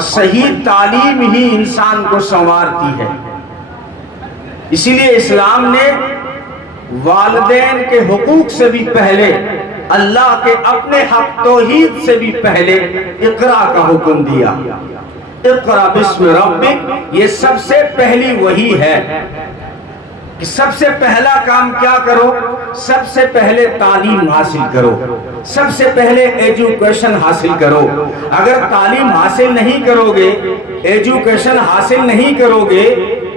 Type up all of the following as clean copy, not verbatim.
صحیح تعلیم ہی انسان کو سنوارتی ہے۔ اسی لیے اسلام نے والدین کے حقوق سے بھی پہلے، اللہ کے اپنے حق توحید سے بھی پہلے اقرا کا حکم دیا۔ اقرا بسم ربک، یہ سب سے پہلی وحی ہے کہ سب سے پہلا کام کیا کرو؟ سب سے پہلے تعلیم حاصل کرو، سب سے پہلے ایجوکیشن حاصل کرو۔ اگر تعلیم حاصل نہیں کرو گے، ایجوکیشن حاصل نہیں کرو گے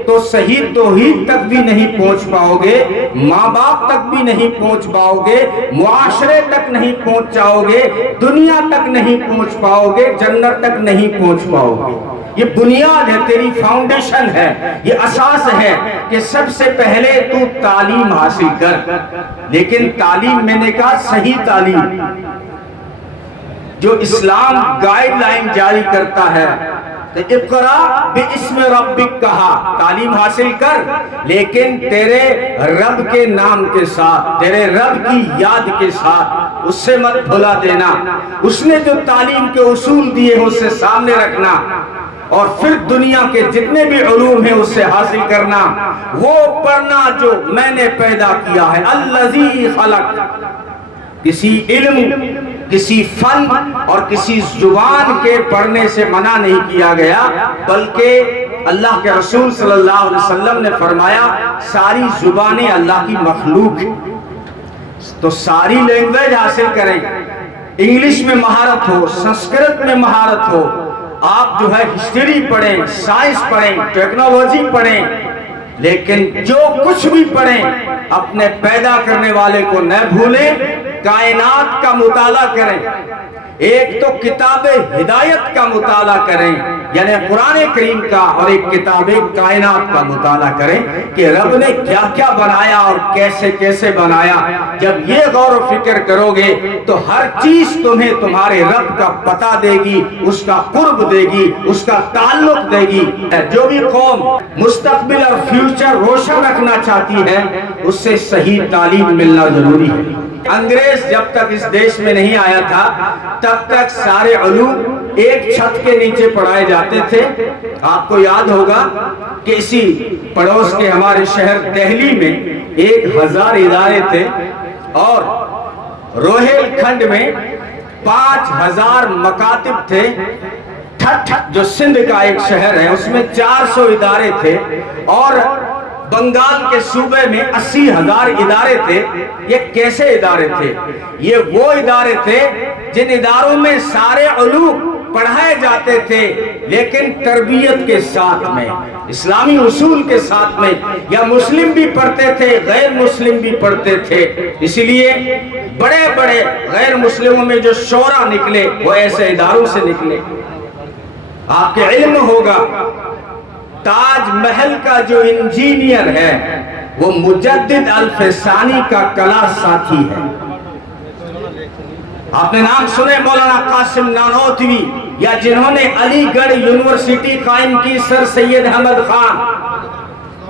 تو صحیح توحید تک بھی نہیں پہنچ پاؤ گے، ماں باپ تک بھی نہیں پہنچ پاؤ گے، معاشرے تک نہیں پہنچ جاؤ گے، دنیا تک نہیں پہنچ پاؤ گے، جنت تک نہیں پہنچ پاؤ گے۔ یہ بنیاد ہے، تیری فاؤنڈیشن ہے، یہ اساس ہے کہ سب سے پہلے تو تعلیم حاصل کر۔ لیکن تعلیم میں نے کہا صحیح تعلیم، جو اسلام گائیڈ لائن جاری کرتا ہے، اقرا باسم ربک کہا، تعلیم حاصل کر لیکن تیرے رب کے نام کے ساتھ، تیرے رب کی یاد کے ساتھ، اس سے مت بھلا دینا۔ اس نے جو تعلیم کے اصول دیے ہیں اسے سامنے رکھنا، اور پھر دنیا کے جتنے بھی علوم ہیں اس سے حاصل کرنا، وہ پڑھنا جو میں نے پیدا کیا ہے۔ الذی خلق، کسی علم، کسی فن اور کسی زبان کے پڑھنے سے منع نہیں کیا گیا، بلکہ اللہ کے رسول صلی اللہ علیہ وسلم نے فرمایا ساری زبانیں اللہ کی مخلوق ہیں، تو ساری لینگویج حاصل کریں۔ انگلش میں مہارت ہو، سنسکرت میں مہارت ہو، آپ جو ہے ہسٹری پڑھیں، سائنس پڑھیں، ٹیکنالوجی پڑھیں، لیکن جو کچھ بھی پڑھیں اپنے پیدا کرنے والے کو نہ بھولیں، کائنات کا مطالعہ کریں۔ ایک تو کتاب ہدایت کا مطالعہ کریں، یعنی قرآن کریم کا، اور ایک کتاب کائنات کا مطالعہ کریں کہ رب نے کیا کیا بنایا اور کیسے کیسے بنایا۔ جب یہ غور و فکر کرو گے تو ہر چیز تمہیں تمہارے رب کا پتہ دے گی، اس کا قرب دے گی، اس کا تعلق دے گی۔ جو بھی قوم مستقبل اور فیوچر روشن رکھنا چاہتی ہے اس سے صحیح تعلیم ملنا ضروری ہے۔ انگریز جب تک اس دیش میں نہیں آیا تھا تب تک سارے علوم ایک چھت کے نیچے پڑھائے جاتے تھے۔ آپ کو یاد ہوگا کہ اسی پڑوس کے ہمارے شہر دہلی میں 1000 ادارے تھے، اور روہیل کھنڈ میں 5000 مکاتب تھے۔ ٹھٹھ جو سندھ کا ایک شہر ہے اس میں 400 ادارے تھے، اور بنگال کے صوبے میں 80,000 ادارے تھے۔ یہ کیسے ادارے تھے؟ یہ وہ ادارے تھے جن اداروں میں سارے علوم پڑھائے جاتے تھے، لیکن تربیت کے ساتھ میں، اسلامی اصول کے ساتھ میں، یا مسلم بھی پڑھتے تھے، غیر مسلم بھی پڑھتے تھے۔ اسی لیے بڑے بڑے غیر مسلموں میں جو شعراء نکلے وہ ایسے اداروں سے نکلے۔ آپ کے علم ہوگا تاج محل کا جو انجینئر ہے وہ مجدد الفسانی کا کلاس ساتھی ہے۔ آپ نے نام سنے مولانا قاسم نانوتوی، یا جنہوں نے علی گڑھ یونیورسٹی قائم کی سر سید احمد خان،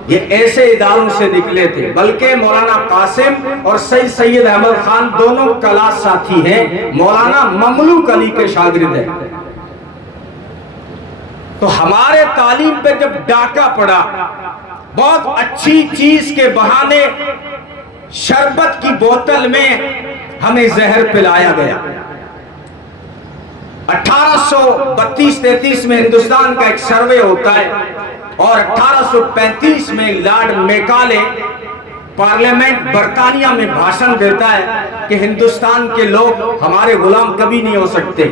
یہ ایسے اداروں سے نکلے تھے۔ بلکہ مولانا قاسم اور سید احمد خان دونوں کلاس ساتھی ہیں، مولانا مملوک علی کے شاگرد ہیں۔ تو ہمارے تعلیم پہ جب ڈاکہ پڑا، بہت اچھی چیز کے بہانے شربت کی بوتل میں ہمیں زہر پلایا گیا۔ 1832-33 میں ہندوستان کا ایک سروے ہوتا ہے، اور 1835 میں لارڈ میکالے پارلیمنٹ برطانیہ میں بھاشن دیتا ہے کہ ہندوستان کے لوگ ہمارے غلام کبھی نہیں ہو سکتے،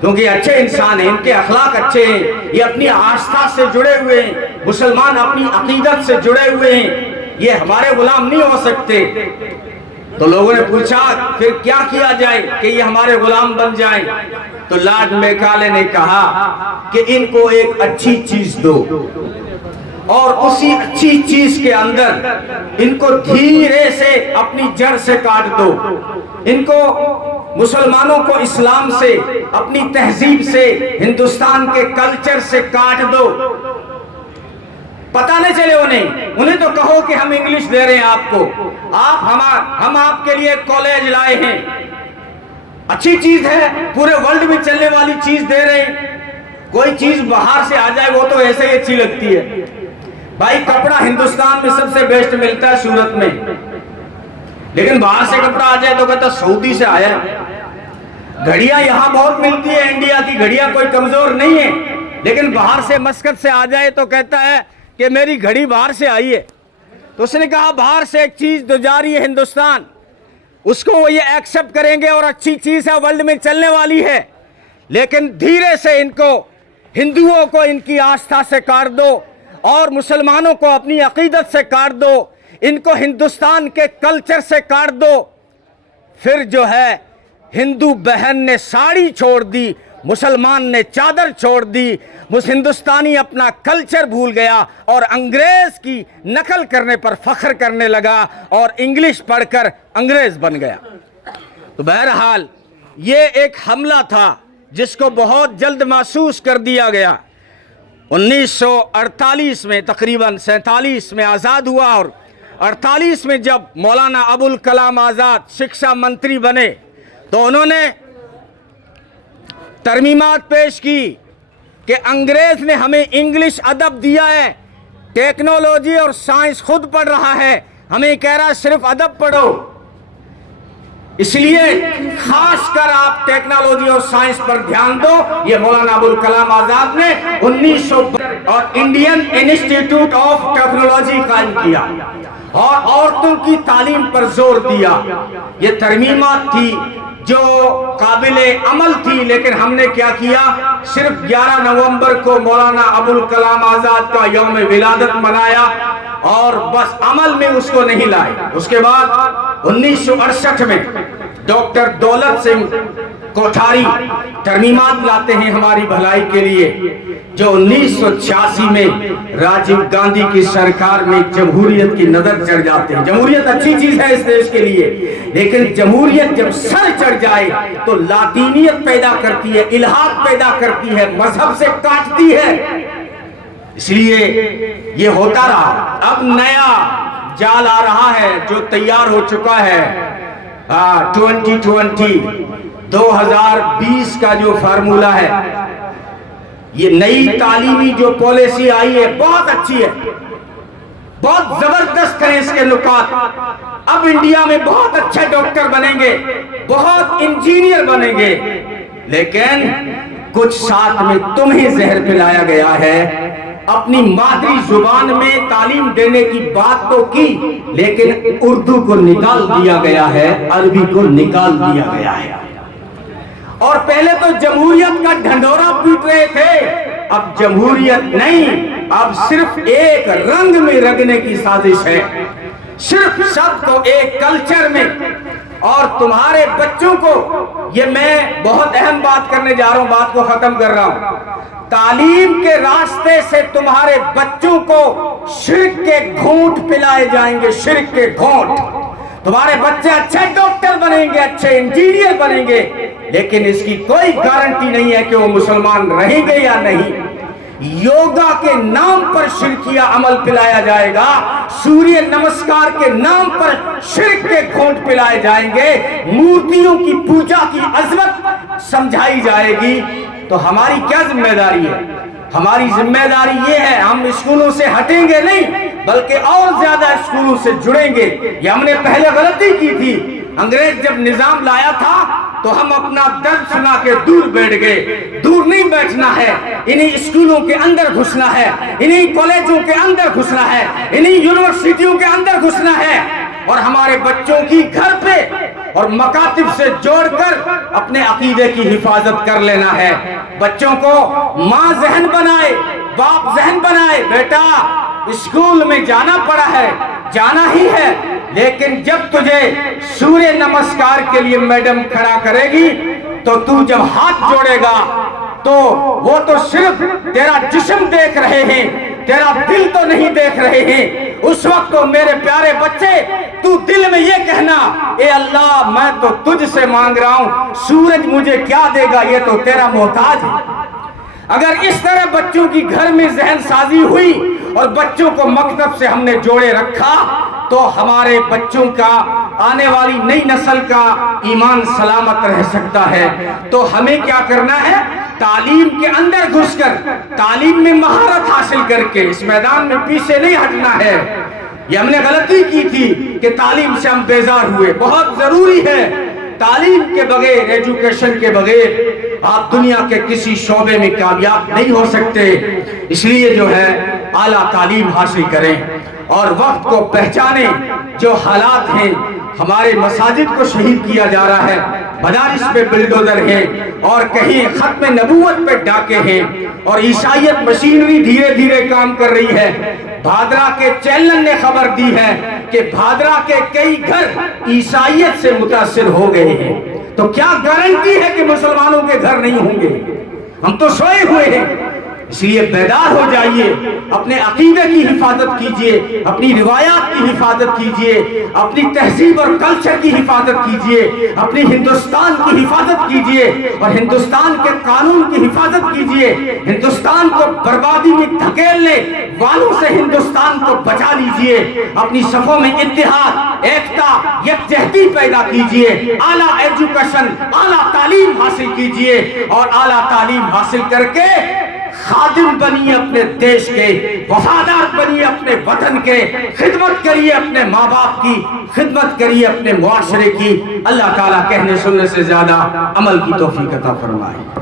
کیونکہ اچھے انسان ہیں، ان کے اخلاق اچھے ہیں، یہ اپنی آستھا سے جڑے ہوئے ہیں، مسلمان اپنی عقیدت سے جڑے ہوئے ہیں، یہ ہمارے غلام نہیں ہو سکتے۔ تو لوگوں نے پوچھا پھر کیا کیا جائے کہ یہ ہمارے غلام بن جائیں؟ تو لارڈ میکالے نے کہا کہ ان کو ایک اچھی چیز دو، اور اسی اچھی چیز کے اندر ان کو دھیرے سے اپنی جڑ سے کاٹ دو، ان کو مسلمانوں کو اسلام سے، اپنی تہذیب سے، ہندوستان کے کلچر سے کاٹ دو، پتہ نہ چلے انہیں تو کہو کہ ہم انگلش دے رہے ہیں آپ کو، ہم آپ کے لیے کالج لائے ہیں، اچھی چیز ہے، پورے ورلڈ میں چلنے والی چیز دے رہے ہیں، کوئی چیز باہر سے آ جائے وہ تو ایسے ہی اچھی لگتی ہے. بھائی کپڑا ہندوستان میں سب سے بیسٹ ملتا ہے سورت میں، لیکن باہر سے کپڑا آ جائے تو کہتا سعودی سے آیا. گھڑیاں یہاں بہت ملتی ہے، انڈیا کی گھڑیاں کوئی کمزور نہیں ہے، لیکن باہر سے مسکت سے آ جائے تو کہتا ہے کہ میری گھڑی باہر سے آئی ہے. تو اس نے کہا باہر سے ایک چیز جو جا رہی ہے ہندوستان، اس کو وہ یہ ایکسپٹ کریں گے اور اچھی چیز ہے، ورلڈ میں چلنے والی ہے، لیکن دھیرے سے ان کو، ہندوؤں کو ان کی آستھا سے کاٹ دو اور مسلمانوں کو اپنی عقیدت سے کاٹ دو، ان کو ہندوستان کے کلچر سے کاٹ دو. پھر جو ہے ہندو بہن نے ساڑی چھوڑ دی، مسلمان نے چادر چھوڑ دی، ہندوستانی اپنا کلچر بھول گیا اور انگریز کی نقل کرنے پر فخر کرنے لگا اور انگلش پڑھ کر انگریز بن گیا. تو بہرحال یہ ایک حملہ تھا جس کو بہت جلد محسوس کر دیا گیا. 1948 میں تقریباً 47 میں آزاد ہوا اور 48 میں جب مولانا ابوالکلام آزاد شکشا منتری بنے تو انہوں نے ترمیمات پیش کی کہ انگریز نے ہمیں انگلش ادب دیا ہے، ٹیکنالوجی اور سائنس خود پڑھ رہا ہے، ہمیں کہہ رہا صرف ادب پڑھو، اس لیے خاص کر آپ ٹیکنالوجی اور سائنس پر دھیان دو. یہ مولانا ابوالکلام آزاد نے 1900 اور انڈین انسٹیٹیوٹ آف ٹیکنالوجی قائم کیا اور عورتوں کی تعلیم پر زور دیا. یہ ترمیمات تھی جو قابل عمل تھی، لیکن ہم نے کیا کیا، صرف 11 نومبر کو مولانا ابوالکلام آزاد کا یوم ولادت منایا اور بس عمل میں اس کو نہیں لائے. اس کے بعد 1968 میں ڈاکٹر دولت سنگھ کوٹھاری ترمیمات لاتے ہیں ہماری بھلائی کے لیے، جو 1986 میں راجیو گاندھی کی سرکار میں جمہوریت کی نظر چڑھ جاتے ہیں. جمہوریت اچھی چیز ہے اس دیش کے لیے، لیکن جمہوریت جب سر چڑھ جائے تو لاطینیت پیدا کرتی ہے، الحاد پیدا کرتی ہے، مذہب سے کاٹتی ہے. اس لیے یہ ہوتا رہا. اب نیا جال آ رہا ہے جو تیار ہو چکا ہے، 2020 کا جو فارمولہ ہے، یہ نئی تعلیمی جو پالیسی آئی ہے بہت اچھی ہے، بہت زبردست ہیں اس کے نکات. اب انڈیا میں بہت اچھے ڈاکٹر بنیں گے، بہت انجینئر بنیں گے، لیکن کچھ ساتھ میں تمہیں زہر پلایا گیا ہے. اپنی مادری زبان میں تعلیم دینے کی بات تو کی، لیکن اردو کو نکال دیا گیا ہے، عربی کو نکال دیا گیا ہے. اور پہلے تو جمہوریت کا ڈھنڈورا پیٹ رہے تھے، اب جمہوریت نہیں، اب صرف ایک رنگ میں رنگنے کی سازش ہے، صرف سب کو ایک کلچر میں. اور تمہارے بچوں کو، یہ میں بہت اہم بات کرنے جا رہا ہوں، بات کو ختم کر رہا ہوں، تعلیم کے راستے سے تمہارے بچوں کو شرک کے گھونٹ پلائے جائیں گے، شرک کے گھونٹ. تمہارے بچے اچھے ڈاکٹر بنیں گے، اچھے انجینئر بنیں گے، لیکن اس کی کوئی گارنٹی نہیں ہے کہ وہ مسلمان رہیں گے یا نہیں. یوگا کے نام پر شرکیہ عمل پلایا جائے گا، سوریہ نمسکار کے نام پر شرک کے گھونٹ پلائے جائیں گے، مورتیوں کی پوجا کی عظمت سمجھائی جائے گی. تو ہماری کیا ذمہ داری ہے؟ ہماری ذمہ داری یہ ہے، ہم اسکولوں سے ہٹیں گے نہیں بلکہ اور زیادہ اسکولوں سے جڑیں گے. یہ ہم نے پہلے غلطی کی تھی. انگریز جب نظام لایا تھا تو ہم اپنا درد سنا کے دور بیٹھ گئے. دور نہیں بیٹھنا ہے، انہیں اسکولوں کے اندر گھسنا ہے، انہیں کالجوں کے اندر گھسنا ہے، انہیں یونیورسٹیوں کے اندر گھسنا ہے اور ہمارے بچوں کی گھر پہ اور مکاتب سے جوڑ کر اپنے عقیدے کی حفاظت کر لینا ہے. بچوں کو ماں ذہن بنائے، باپ ذہن بنائے، بیٹا اسکول میں جانا پڑا ہے، جانا ہی ہے، لیکن جب تجھے سوریہ نمسکار کے لیے میڈم کھڑا کرے گی تو تو جب ہاتھ جوڑے گا تو وہ تو صرف تیرا جسم دیکھ رہے ہیں، تیرا دل تو نہیں دیکھ رہے ہیں. اس وقت تو میرے پیارے بچے تو دل میں یہ کہنا، اے اللہ میں تو تجھ سے مانگ رہا ہوں، سورج مجھے کیا دے گا، یہ تو تیرا محتاج ہے. اگر اس طرح بچوں کی گھر میں ذہن سازی ہوئی اور بچوں کو مکتب سے ہم نے جوڑے رکھا تو ہمارے بچوں کا آنے والی نئی نسل کا ایمان سلامت رہ سکتا ہے، تو ہمیں کیا کرنا ہے؟ تعلیم کے اندر گھس کر، تعلیم میں مہارت حاصل کر کے اس میدان میں پیچھے نہیں ہٹنا ہے۔ یہ ہم نے غلطی کی تھی کہ تعلیم سے ہم بیزار ہوئے۔ بہت ضروری ہے، تعلیم کے بغیر، ایجوکیشن کے بغیر آپ دنیا کے کسی شعبے میں کامیاب نہیں ہو سکتے۔ اس لیے جو ہے اعلیٰ تعلیم حاصل کریں اور وقت کو پہچانیں۔ جو حالات ہیں، ہمارے مساجد کو شہید کیا جا رہا ہے، مدارس پہ بلڈوزر ہیں، اور کہیں ختم نبوت پہ ڈاکے ہیں، اور عیسائیت مشینری دھیرے دھیرے کام کر رہی ہے۔ بھادرہ کے چینل نے خبر دی ہے کہ بھادرہ کے کئی گھر عیسائیت سے متاثر ہو گئے ہیں، تو کیا گارنٹی ہے کہ مسلمانوں کے گھر نہیں ہوں گے؟ ہم تو سوئے ہوئے ہیں۔ اس لیے بیدار ہو جائیے، اپنے عقیدے کی حفاظت کیجئے، اپنی روایات کی حفاظت کیجئے، اپنی تہذیب اور کلچر کی حفاظت کیجئے، اپنی ہندوستان کی حفاظت کیجئے، اور ہندوستان کے قانون کی حفاظت کیجئے۔ ہندوستان کو بربادی میں دھکیلنے والوں سے ہندوستان کو بچا لیجئے۔ اپنی صفوں میں اتحاد، ایکتا، یکجہتی پیدا کیجئے۔ اعلیٰ ایجوکیشن، اعلیٰ تعلیم حاصل کیجئے، اور اعلیٰ تعلیم حاصل کر کے خادم بنیے اپنے دیش کے، وفادار بنیے اپنے وطن کے، خدمت کریے اپنے ماں باپ کی، خدمت کریے اپنے معاشرے کی۔ اللہ تعالیٰ کہنے سننے سے زیادہ عمل کی توفیق عطا فرمائے۔